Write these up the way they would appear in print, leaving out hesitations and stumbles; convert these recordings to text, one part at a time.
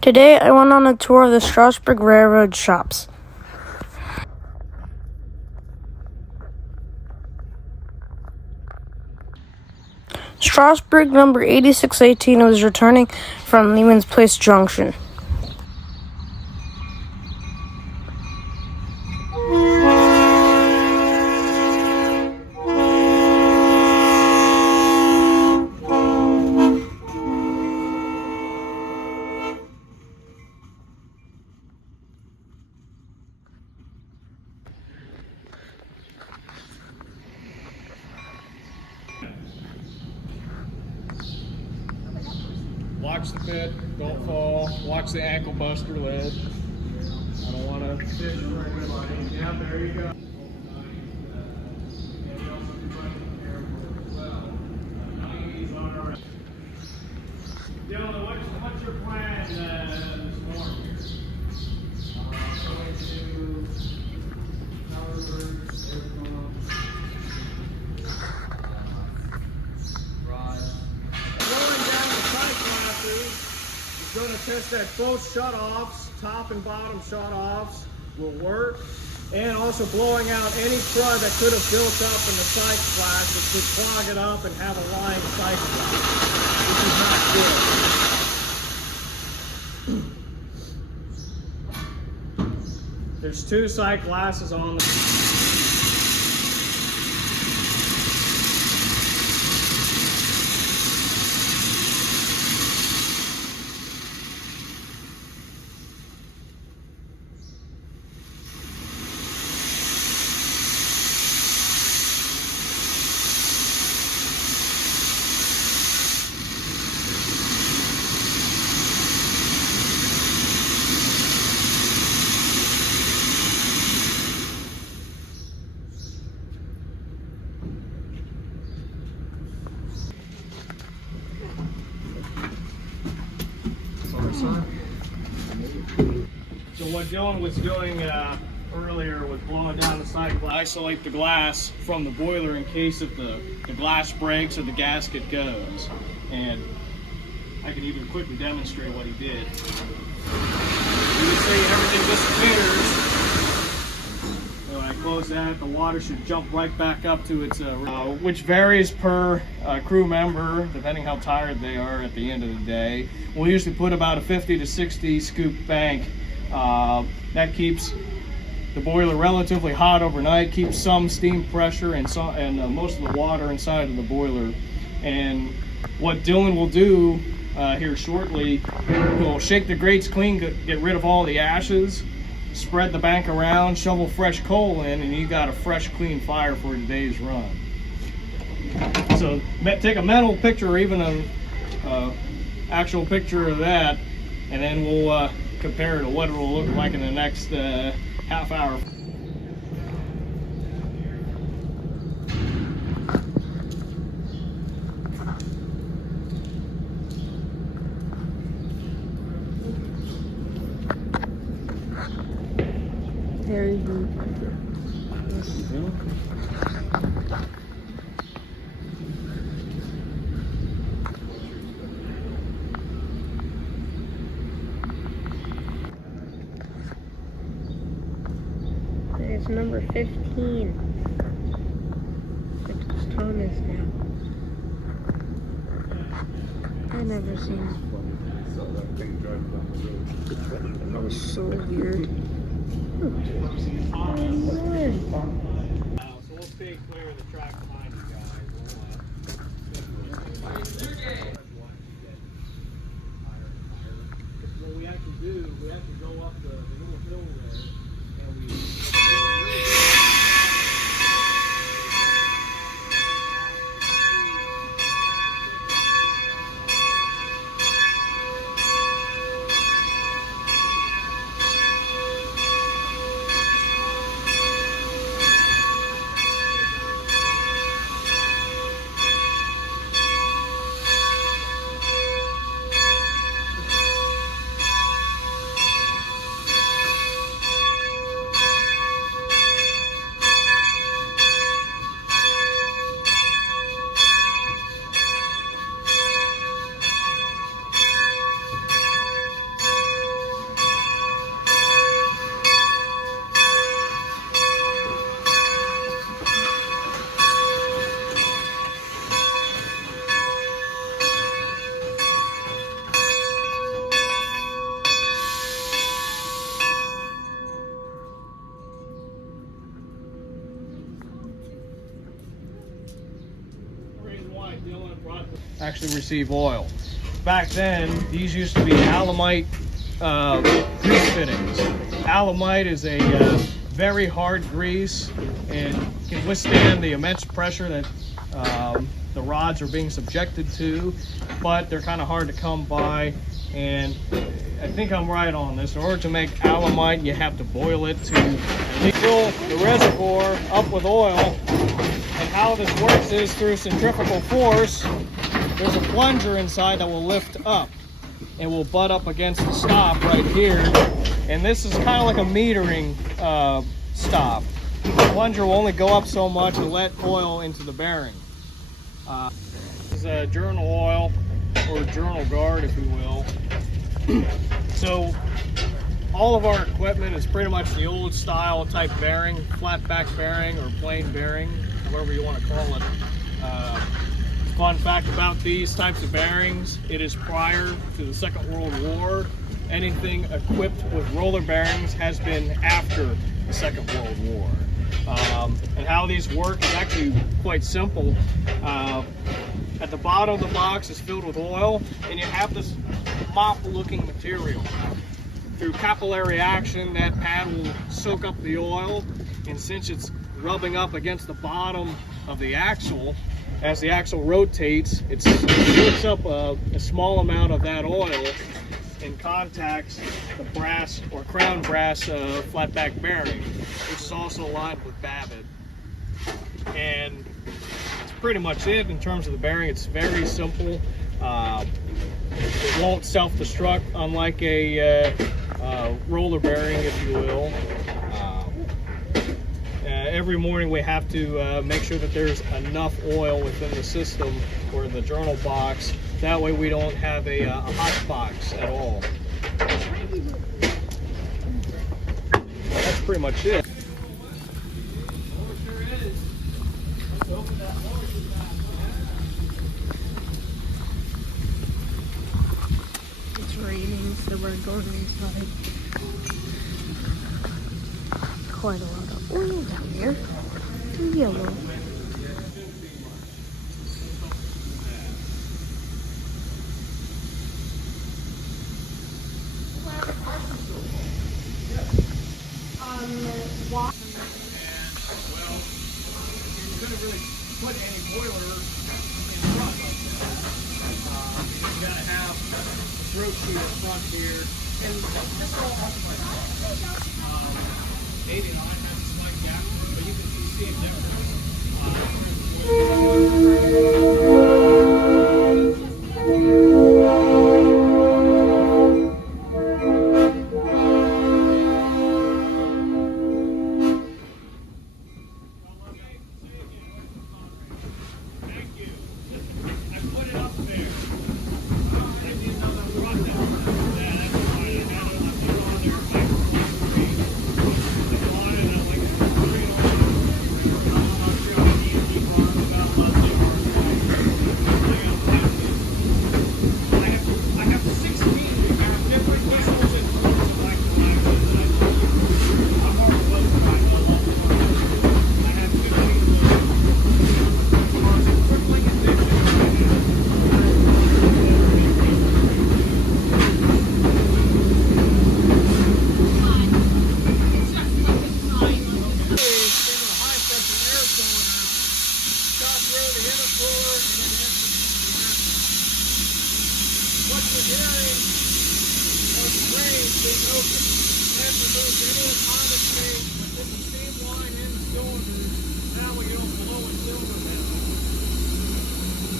Today I went on a tour of the Strasburg Railroad shops. Strasburg number 8618 was returning from Lehman's Place Junction. Watch the pit, don't fall. Watch the ankle buster lid. I don't want to fish for anybody. Yeah, there you go. Dylan, what's your plan this morning here? Going to Going to test that both shutoffs, top and bottom shutoffs will work, and also blowing out any crud that could have built up in the side flash that could clog it up and have a lying side flash, which is not good. There's two side glasses on the So what Dylan was doing earlier was blowing down the side glass, isolate the glass from the boiler in case if the glass breaks or the gasket goes. And I can even quickly demonstrate what he did. You can see everything disappears. And when I close that, the water should jump right back up to its, which varies per crew member, depending how tired they are at the end of the day. We'll usually put about a 50 to 60 scoop bank. That keeps the boiler relatively hot overnight, keeps some steam pressure and most of the water inside of the boiler. And what Dylan will do here shortly, he'll shake the grates clean, get rid of all the ashes, spread the bank around, shovel fresh coal in, and you got a fresh, clean fire for today's run. So take a mental picture or even a actual picture of that, and then we'll compare it to what it will look like in the next half hour. Very good. It's number 15. Its tone is now. I've never seen it. That was so weird. So we'll stay clear of the track behind you guys. What we actually do, we have to go up the little hill there, and we actually receive oil. Back then, these used to be alumite grease fittings. Alumite is a very hard grease and can withstand the immense pressure that the rods are being subjected to, but they're kind of hard to come by. And I think I'm right on this. In order to make alumite, you have to boil it to fill the reservoir up with oil. And how this works is through centrifugal force. There's a plunger inside that will lift up and will butt up against the stop right here. And this is kind of like a metering stop. The plunger will only go up so much and let oil into the bearing. This is a journal oil, or journal guard, if you will. So all of our equipment is pretty much the old style type bearing, flat back bearing or plain bearing, whatever you want to call it. Fun fact about these types of bearings, it is prior to the Second World War. Anything equipped with roller bearings has been after the Second World War. And how these work is actually quite simple. At the bottom of the box is filled with oil, and you have this mop-looking material. Through capillary action, that pad will soak up the oil, and since it's rubbing up against the bottom of the axle, as the axle rotates, it soaks up a small amount of that oil and contacts the brass or crown brass flat-back bearing, which is also lined with babbitt. And that's pretty much it in terms of the bearing. It's very simple. It won't self-destruct, unlike a roller bearing, if you will. Every morning we have to make sure that there's enough oil within the system or the journal box. That way we don't have a hot box at all. That's pretty much it. It's raining, so we're going inside. Quite a lot of oil down there. Yellow. Couldn't really put any boiler in front of it. You gotta have a throat sheet in front here. And this is all automatic. 89 has a slight gap, but you can see it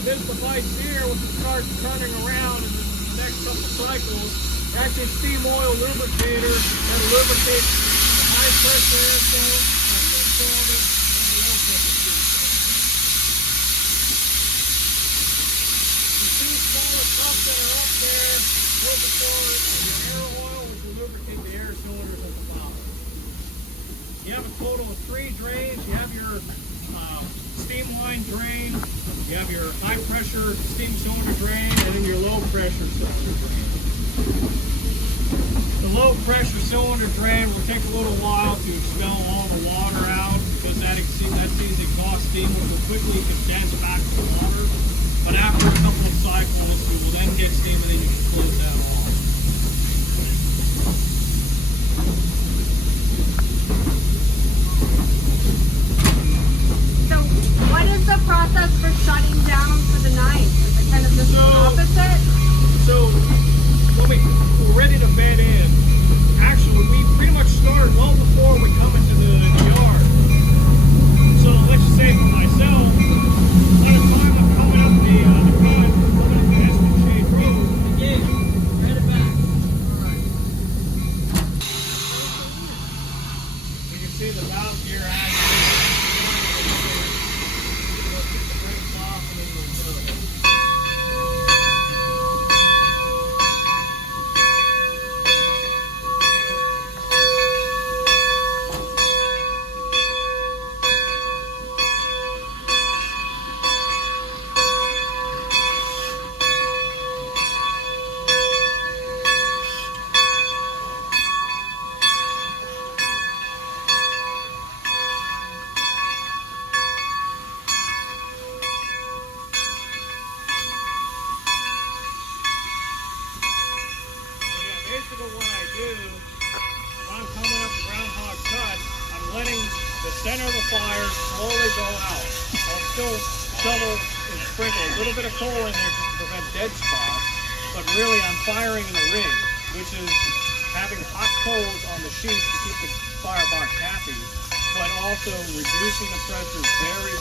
This device here, when it starts turning around in the next couple cycles, actually steam oil lubricator that lubricates the high pressure air cylinder, and the low pressure steam cylinder. These smaller cups that are up there will before your air oil, which will lubricate the air cylinders at the bottom. You have a total of 3 drains. You have your steam line drain, you have your high pressure steam cylinder drain, and then your low pressure cylinder drain. The low pressure cylinder drain will take a little while to expel all the water out because that sees exhaust steam, which will quickly condense back to water. But after a couple of cycles, we will then get steam and then you can close that off. So what is the process for shutting down for the night? Is it kind of just the opposite? So when we're ready to bed in, actually we pretty much start well before we come into the yard. So let's just say for myself, by the time I'm coming up the Eston Shade Road, again, right it back. Alright. You can see the valve gear activated. Keep the brakes off and then we'll go. Basically what I do, when I'm coming up the groundhog cut, I'm letting the center of the fire slowly go out. I'll still shovel and sprinkle a little bit of coal in there just to prevent dead spots, but really I'm firing in the ring, which is having hot coals on the sheet to keep the firebox happy, but also reducing the pressure very.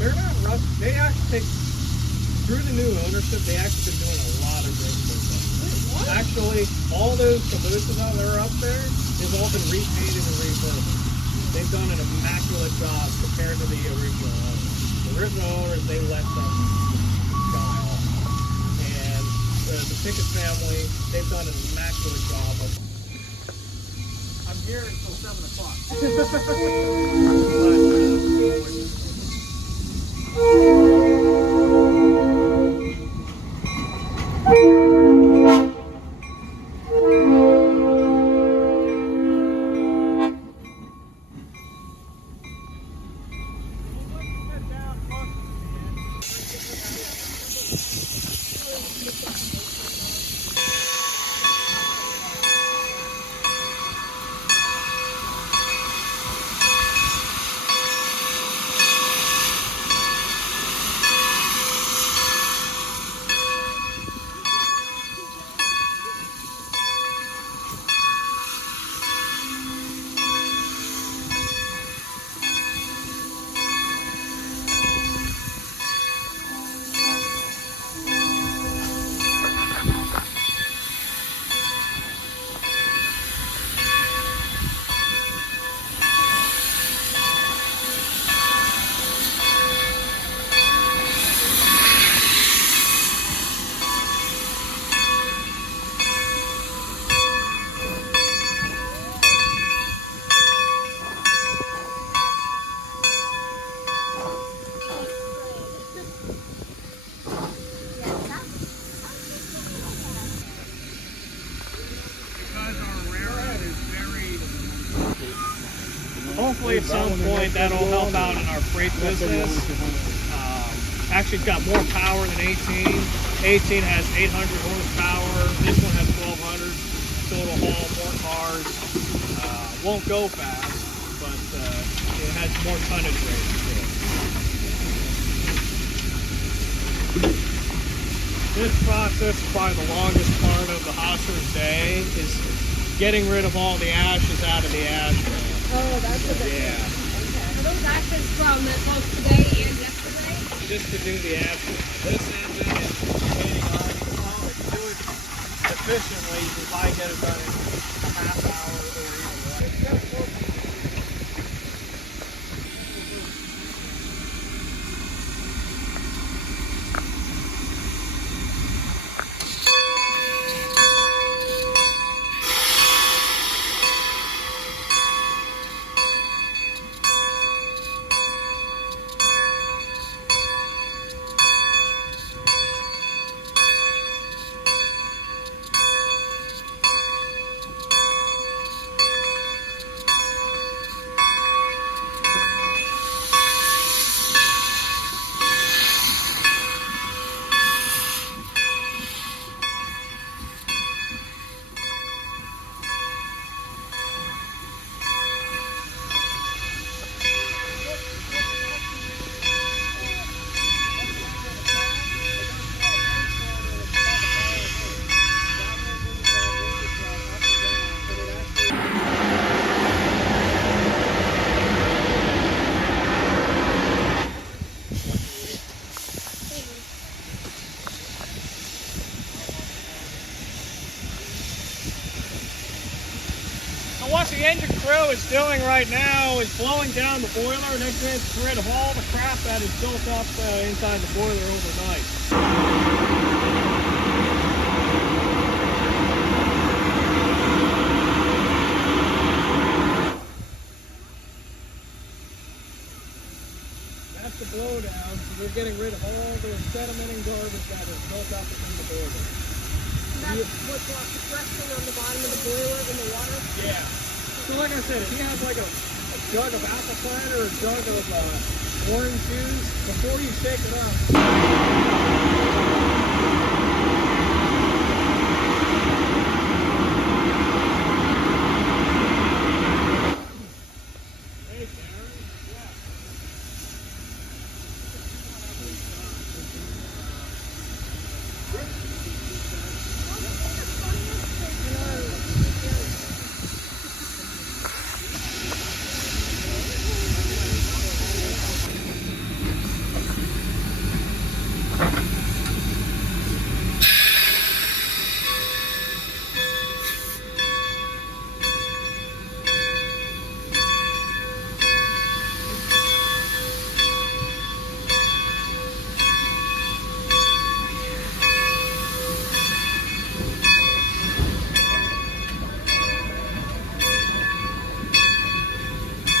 They're not rusty. They actually take, through the new ownership, they actually been doing a lot of great stuff. Actually, all those cabooses that are up there has all been repainted and refurbished. They've done an immaculate job compared to the original owners. The original owners, they let them die off. And the Pickett family, they've done an immaculate job of. I'm here until 7 o'clock. Hopefully at some point that'll help out in our freight business. Actually, it's got more power than 18. 18 has 800 horsepower. This one has 1200, so it'll haul more cars. Won't go fast, but it has more tonnage rate to it. This process is probably the longest part of the hostler's day, is getting rid of all the ashes out of the ash pan. Oh, that's what it is. Yeah. Okay. Are those ashes from both today and yesterday? Just to do the ashes. This engine is waiting on it. Do it efficiently. You can probably get it done in a half hour or even less. It's just working. So what the engine crew is doing right now is blowing down the boiler, and they're going to get rid of all the crap that is built up inside the boiler overnight. That's the blowdown. So they're getting rid of all the sediment and garbage that is built up in the boiler. That's what's resting on the bottom of the boiler in the water? Yeah. So like I said, if you have like a jug of apple cider or a jug of orange juice, before you shake it up,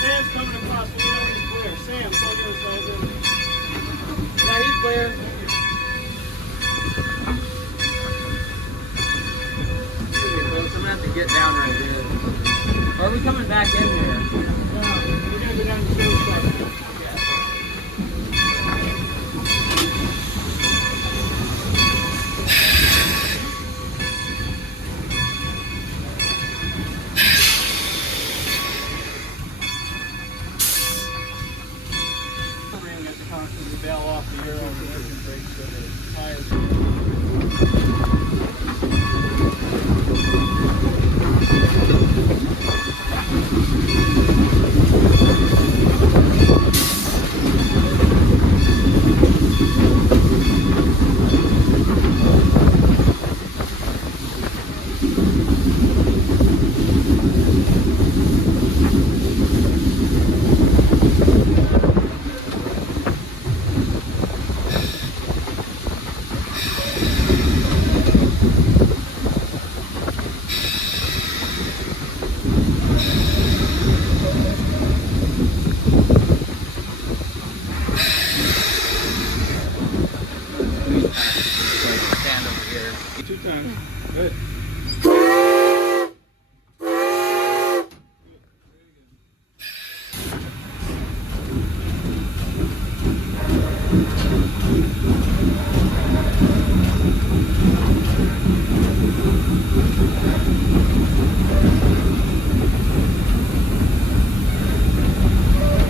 Sam's coming across. We know he's clear. Sam, plug the other side in. Yeah, he's clear. I'm gonna have to get down right here. Or are we coming back in here? No, we're gonna go down to the show station. Constantly bail off the air over the engine brakes so the tires. Stand over here. 2 times. Good.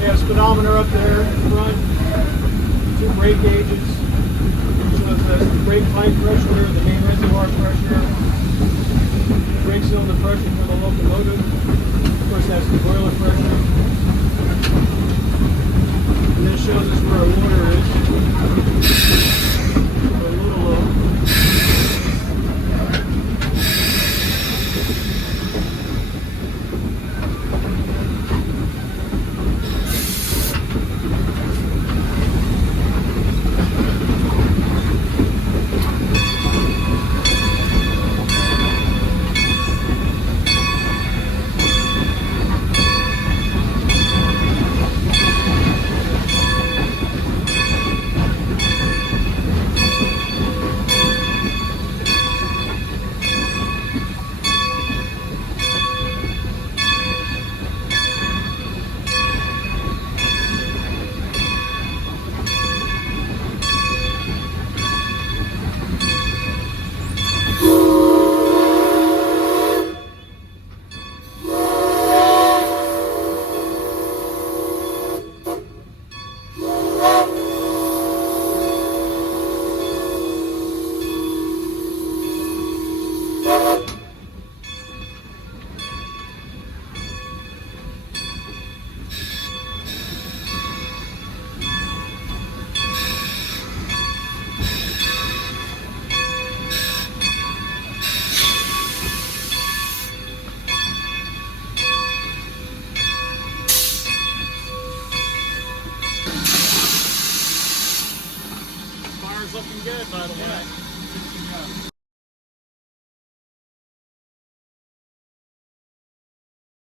Yeah, speedometer up there in front. 2 brake gauges. Shows the brake pipe pressure, the main reservoir pressure, brake cylinder pressure for the locomotive. Of course, that's the boiler pressure. And then it shows us where our water is. A little low. looking good, by the way.